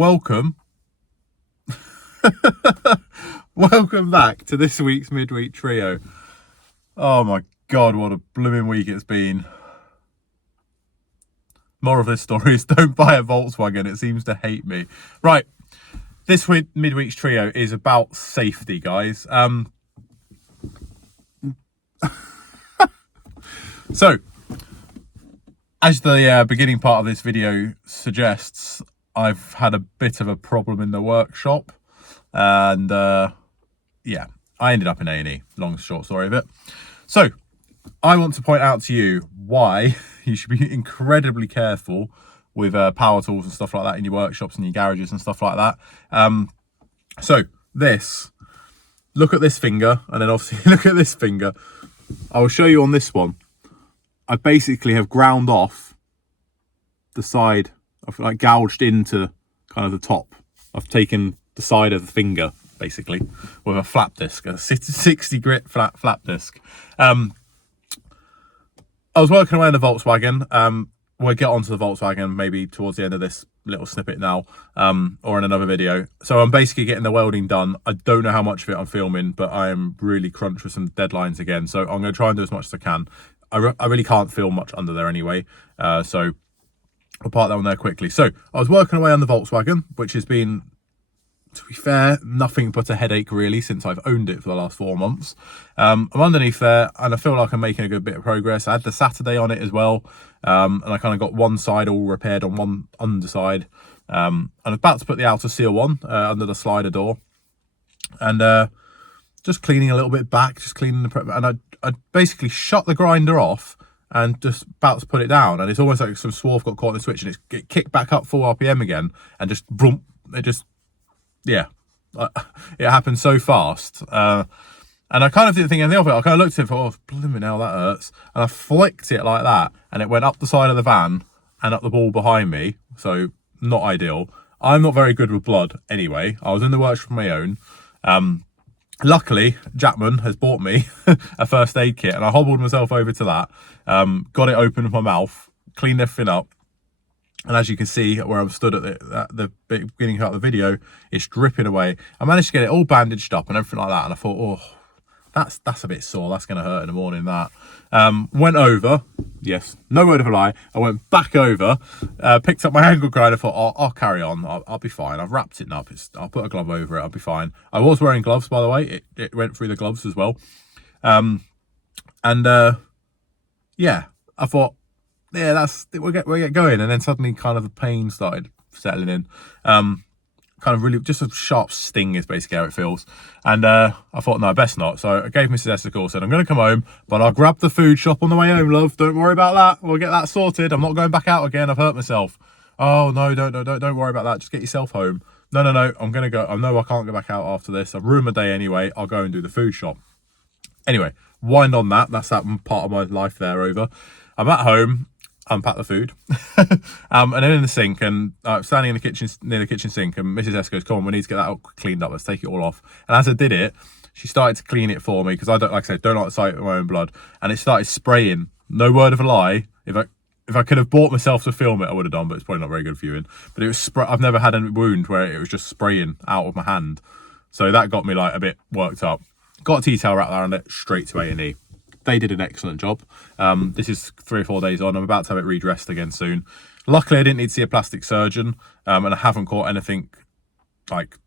welcome. Welcome back to this week's midweek trio. Oh my God, what a blooming week it's been. More of this story is don't buy a Volkswagen, it seems to hate me. Right, this week midweek's trio is about safety, guys. So, as the beginning part of this video suggests, I've had a bit of a problem in the workshop, and yeah, I ended up in A&E. Long short story of it. So, I want to point out to you why you should be incredibly careful with power tools and stuff like that in your workshops and your garages and stuff like that. So, look at this finger, and then obviously look at this finger. I will show you on this one. I basically have ground off the side. I've like gouged into kind of the top. I've taken the side of the finger basically with a flap disc, a 60 grit flap disc. I was working away on the Volkswagen. We'll get onto the Volkswagen maybe towards the end of this little snippet now, or in another video. So I'm basically getting the welding done. I don't know how much of it I'm filming, but I am really crunched with some deadlines again. So I'm going to try and do as much as I can. I really can't film much under there anyway, so I'll park that one there quickly. So I was working away on the Volkswagen, which has been, to be fair, nothing but a headache really since I've owned it for the last 4 months. I'm underneath there, and I feel like I'm making a good bit of progress. I had the Saturday on it as well, and I kind of got one side all repaired on one underside. I'm about to put the outer seal on under the slider door, and just cleaning a little bit back, just cleaning the prep, and I basically shut the grinder off and just about to put it down, and it's almost like some swarf got caught in the switch, and it kicked back up full RPM again, and just boom, it just, yeah, it happened so fast. And I kind of didn't think anything of it. I kind of looked at it and thought, oh, blimey, hell, that hurts. And I flicked it like that, and it went up the side of the van and up the wall behind me, so not ideal. I'm not very good with blood anyway. I was in the workshop on my own. Luckily, Jackman has bought me a first aid kit, and I hobbled myself over to that, got it open with my mouth, cleaned everything up, and as you can see where I'm stood at the beginning of the video, it's dripping away. I managed to get it all bandaged up and everything like that, and I thought, oh, that's a bit sore, that's going to hurt in the morning, that. Went over, yes, no word of a lie, I went back over, picked up my angle grinder, thought, oh, I'll carry on, I'll be fine. I've wrapped it up, I'll put a glove over it, I'll be fine. I was wearing gloves, by the way, it went through the gloves as well. Yeah, I thought, yeah, we'll get going, and then suddenly kind of the pain started settling in. Kind of really just a sharp sting is basically how it feels, and I thought, no, best not. So I gave Mrs. S a call, said I'm going to come home, but I'll grab the food shop on the way home, love, don't worry about that, we'll get that sorted. I'm not going back out again, I've hurt myself. Oh no, don't worry about that, just get yourself home. No, I'm gonna go. I know I can't go back out after this, I've ruined my day anyway, I'll go and do the food shop. Anyway, wind on that, that's that part of my life there over. I'm at home, unpack the food, and then in the sink, and standing in the kitchen near the kitchen sink, and Mrs. S goes, come on, we need to get that all cleaned up, let's take it all off. And as I did it, she started to clean it for me, because I don't, like I said, don't like the sight of my own blood, and it started spraying. No word of a lie, if I could have bought myself to film it, I would have done, but it's probably not very good viewing. But it was I've never had a wound where it was just spraying out of my hand, so that got me like a bit worked up. Got a T-tail wrap around it, straight to A&E. They did an excellent job. This is 3 or 4 days on. I'm about to have it redressed again soon. Luckily, I didn't need to see a plastic surgeon, and I haven't caught anything like,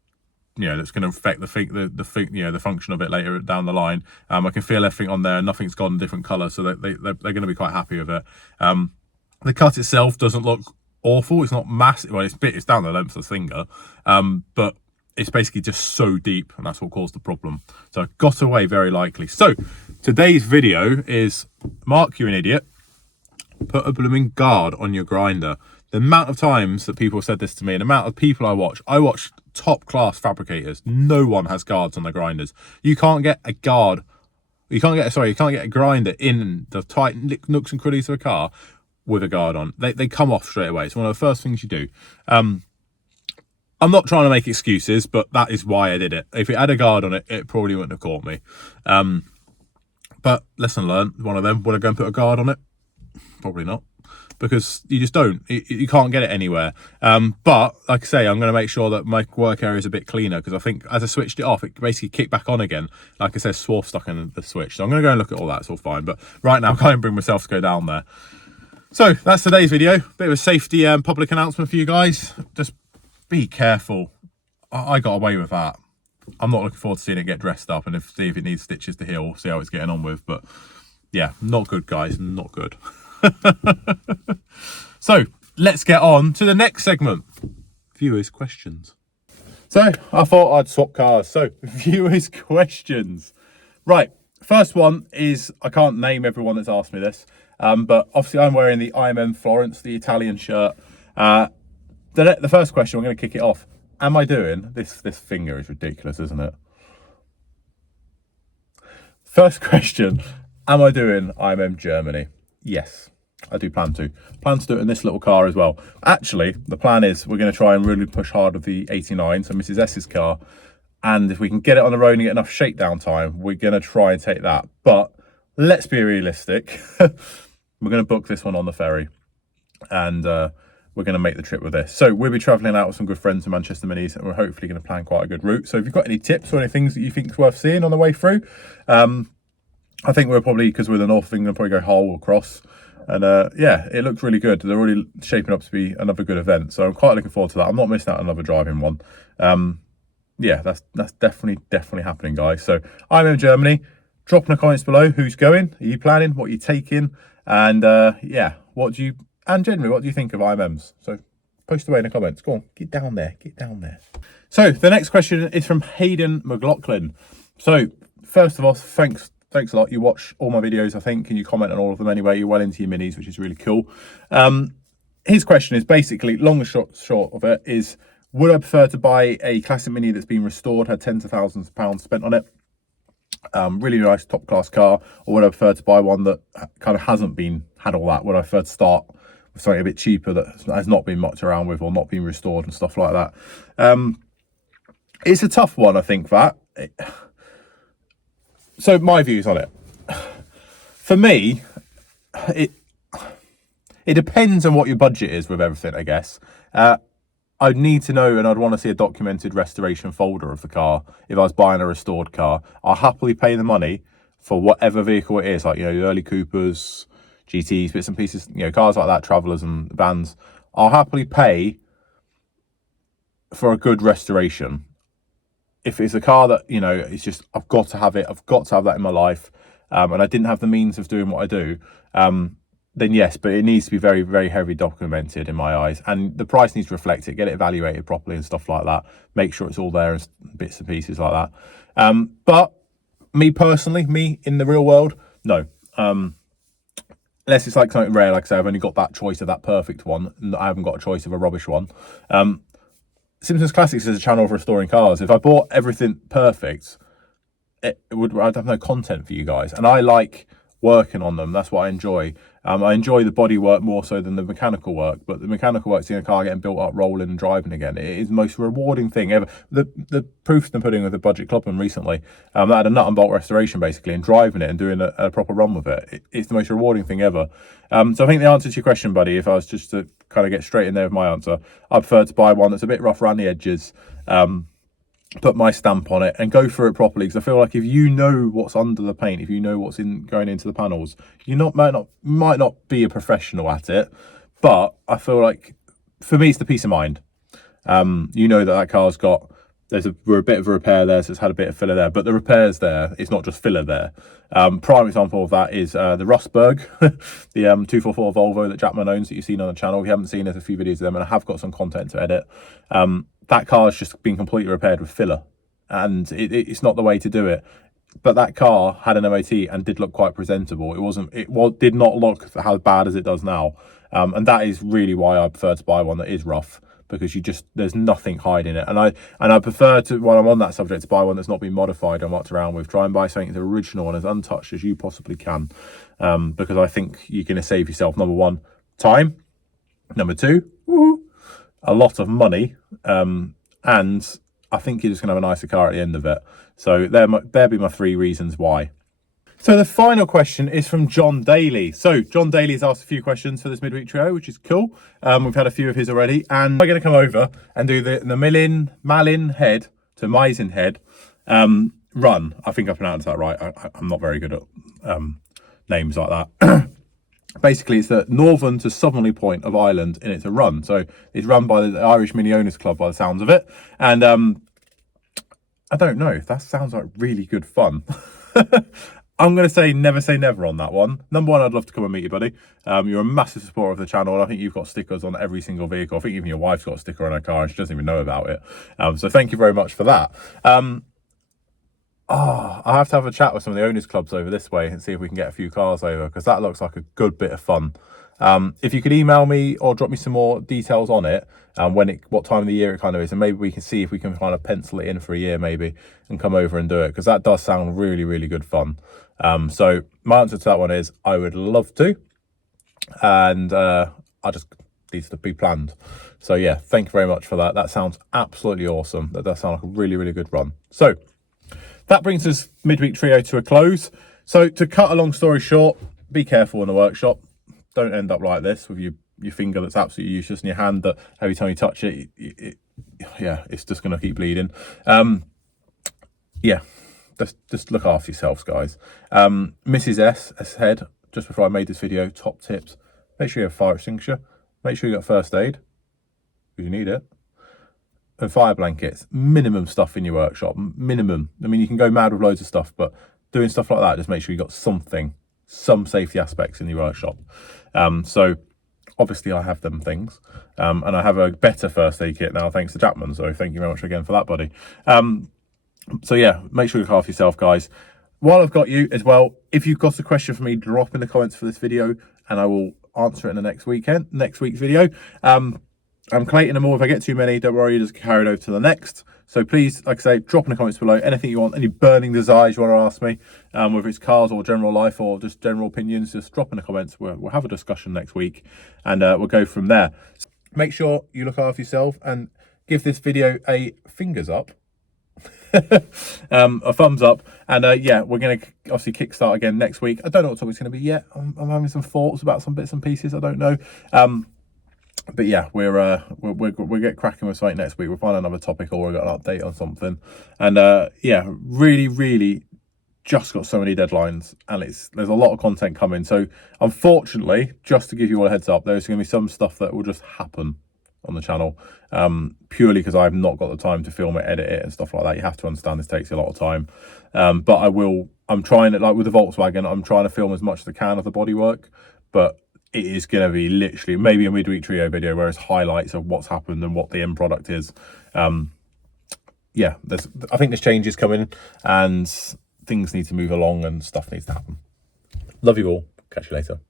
you know, that's going to affect the function of it later down the line. I can feel everything on there, and nothing's gone a different colour, so they're going to be quite happy with it. The cut itself doesn't look awful. It's not massive. Well, it's down the length of the finger, but it's basically just so deep, and that's what caused the problem. So I got away very likely. So today's video is, Mark, you're an idiot, put a blooming guard on your grinder. The amount of times that people have said this to me, and the amount of people I watch top class fabricators, no one has guards on their grinders. You can't get a guard, you can't get a grinder in the tight nooks and crannies of a car with a guard on. They come off straight away. It's one of the first things you do. I'm not trying to make excuses, but that is why I did it. If it had a guard on it, it probably wouldn't have caught me. But lesson learned, one of them. Would I go and put a guard on it? Probably not. because you just don't. You can't get it anywhere. But like I say, I'm going to make sure that my work area is a bit cleaner, because I think as I switched it off, it basically kicked back on again. Like I said, swarf stuck in the switch. So I'm going to go and look at all that. It's all fine. But right now, I can't even bring myself to go down there. So that's today's video. Bit of a safety public announcement for you guys. Just be careful. I got away with that. I'm not looking forward to seeing it get dressed up and see if it needs stitches to heal, see how it's getting on with. But yeah, not good, guys, not good. So let's get on to the next segment, viewers' questions. So I thought I'd swap cars. So viewers' questions. Right, first one is, I can't name everyone that's asked me this, but obviously I'm wearing the IMM Florence, the Italian shirt. The first question, I'm going to kick it off. Am I doing this? This finger is ridiculous, isn't it? First question, am I doing IMM Germany? Yes, I do plan to. Plan to do it in this little car as well. Actually, the plan is we're going to try and really push hard with the 89, so Mrs. S's car. And if we can get it on the road and get enough shakedown time, we're going to try and take that. But let's be realistic. We're going to book this one on the ferry. And we're going to make the trip with this. So we'll be travelling out with some good friends in Manchester Minis, and we're hopefully going to plan quite a good route. So if you've got any tips or any things that you think is worth seeing on the way through, I think we're probably, because we're the north of England, probably go Hull across. And yeah, it looks really good. They're already shaping up to be another good event. So I'm quite looking forward to that. I'm not missing out on another driving one. Yeah, that's definitely happening, guys. So I'm in Germany. Drop in the comments below who's going. Are you planning? What are you taking? And yeah, and generally, what do you think of IMMs? So post away in the comments. Go on, get down there, get down there. So the next question is from Hayden McLaughlin. So first of all, thanks a lot. You watch all my videos, I think, and you comment on all of them anyway. You're well into your minis, which is really cool. His question is basically, long and short of it, is would I prefer to buy a classic mini that's been restored, had tens of thousands of pounds spent on it, really nice top class car, or would I prefer to buy one that kind of hasn't had all that? Would I prefer to start with something a bit cheaper that has not been mucked around with or not been restored and stuff like that? It's a tough one, I think, that. So my views on it. For me, it depends on what your budget is with everything, I guess. I'd need to know, and I'd want to see a documented restoration folder of the car if I was buying a restored car. I'll happily pay the money for whatever vehicle it is, like, you know, the early Coopers, GTs, bits and pieces, you know, cars like that, Travelers and vans. I'll happily pay for a good restoration. If it's a car that, you know, it's just, I've got to have it, I've got to have that in my life, and I didn't have the means of doing what I do, then yes, but it needs to be very, very heavily documented in my eyes. And the price needs to reflect it, get it evaluated properly and stuff like that. Make sure it's all there and bits and pieces like that. But me personally, me in the real world, no. Unless it's like something rare, like I say, I've only got that choice of that perfect one, and I haven't got a choice of a rubbish one. Simpsons Classics is a channel for restoring cars. If I bought everything perfect, I'd have no content for you guys. And I like working on them. That's what I enjoy. I enjoy the body work more so than the mechanical work, but the mechanical work, seeing a car getting built up, rolling and driving again, it is the most rewarding thing ever. The proof's been putting with the Budget Clubman recently, that had a nut and bolt restoration basically, and driving it and doing a proper run with it. It's the most rewarding thing ever. So I think the answer to your question, buddy, if I was just to kind of get straight in there with my answer, I prefer to buy one that's a bit rough around the edges, put my stamp on it and go through it properly, because I feel like if you know what's under the paint, if you know what's going into the panels, you might not be a professional at it, but I feel like for me it's the peace of mind. You know that car's got, there's a bit of a repair there, so it's had a bit of filler there, but the repair's there, it's not just filler there. Prime example of that is the Rustberg, the 244 Volvo that Jackman owns, that you've seen on the channel. If you haven't seen, there's a few videos of them, and I have got some content to edit. That car has just been completely repaired with filler, and it's not the way to do it. But that car had an MOT and did look quite presentable. It did not look how bad as it does now, and that is really why I prefer to buy one that is rough, because there's nothing hiding it. And I prefer to, while I'm on that subject, to buy one that's not been modified or mucked around with. Try and buy something that's original and as untouched as you possibly can, because I think you're going to save yourself, number one, time, number two, a lot of money, and I think you're just going to have a nicer car at the end of it. So there'll be my three reasons why. So the final question is from John Daly. So John Daly's asked a few questions for this midweek trio, which is cool. We've had a few of his already, and we're going to come over and do the Malin head to Meissen head run. I think I pronounced that right. I'm not very good at names like that. Basically, it's the northern to southerly point of Ireland, and it's a run. So it's run by the Irish Mini Owners Club, by the sounds of it. And I don't know. That sounds like really good fun. I'm going to say never on that one. Number one, I'd love to come and meet you, buddy. You're a massive supporter of the channel, and I think you've got stickers on every single vehicle. I think even your wife's got a sticker on her car, and she doesn't even know about it. So thank you very much for that. I have to have a chat with some of the owners clubs over this way and see if we can get a few cars over, because that looks like a good bit of fun. If you could email me or drop me some more details on it, what time of the year it kind of is, and maybe we can see if we can kind of pencil it in for a year maybe and come over and do it, because that does sound really good fun. So my answer to that one is I would love to, and I just needs to be planned. So yeah, thank you very much for that. That sounds absolutely awesome. That does sound like a really good run. So that brings us midweek trio to a close. So to cut a long story short, be careful in the workshop. Don't end up like this with your finger that's absolutely useless in your hand, that every time you touch it, it's just going to keep bleeding. Yeah, just look after yourselves, guys. Mrs. S head, just before I made this video, top tips: make sure you have a fire extinguisher, make sure you got first aid, because you need it, and fire blankets. Minimum stuff in your workshop, minimum. I mean, you can go mad with loads of stuff, but doing stuff like that, just make sure you got something, some safety aspects in your workshop. So obviously I have them things, and I have a better first aid kit now thanks to Chapman, so thank you very much again for that, buddy. So yeah, make sure you look after yourself, guys. While I've got you as well, if you've got a question for me, drop in the comments for this video and I will answer it in the next week's video. I'm collating them all. If I get too many, don't worry, you just carry it over to the next. So please, like I say, drop in the comments below anything you want, any burning desires you want to ask me, whether it's cars or general life or just general opinions, just drop in the comments. We'll have a discussion next week, and we'll go from there. So make sure you look after yourself and give this video a fingers up, a thumbs up, and yeah, we're going to obviously kickstart again next week. I don't know what topic's going to be yet. I'm having some thoughts about some bits and pieces. I don't know. But yeah, we'll get cracking with something next week. We'll find another topic, or we've got an update on something. And yeah, really just got so many deadlines, and there's a lot of content coming. So unfortunately, just to give you all a heads up, there's going to be some stuff that will just happen on the channel, purely because I've not got the time to film it, edit it and stuff like that. You have to understand this takes a lot of time. But I'm trying it, like with the Volkswagen, I'm trying to film as much as I can of the bodywork, but it is going to be literally maybe a midweek trio video where it's highlights of what's happened and what the end product is. Yeah, I think there's changes coming and things need to move along and stuff needs to happen. Love you all. Catch you later.